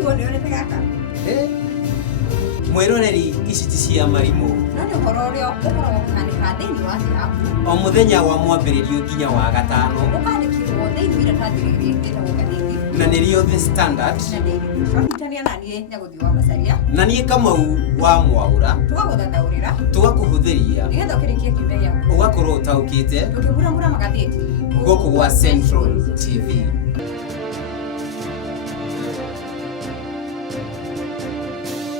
Kĩguo nĩ onete gaka. Mwĩroreri ici ti cia marimũ. No nĩ ũhoro ũrĩa ũkoragwo ũkĩhanĩka thĩinĩ wa thĩ yaku. O mũthenya wa mwambĩrĩrio nginya wa gatano. Ũkandĩkĩrwo thĩinĩ wa iratathi rĩrĩ rĩtagwo ngathĩti. Na nĩrĩo The Standard. Na Daily Nation. Itania na niĩ Nyagũthiĩ wa Macharia. Na niĩ Kamau wa Mwaũra. Tũgagũthathaũrĩra. Tũgakũhũthĩria. Nĩgetha ũkĩrĩkie kiumia gĩaku. Ũgakorwo ũtaũkĩte. Tũkĩmuramura magathĩti. Gũkũ gwa Central TV.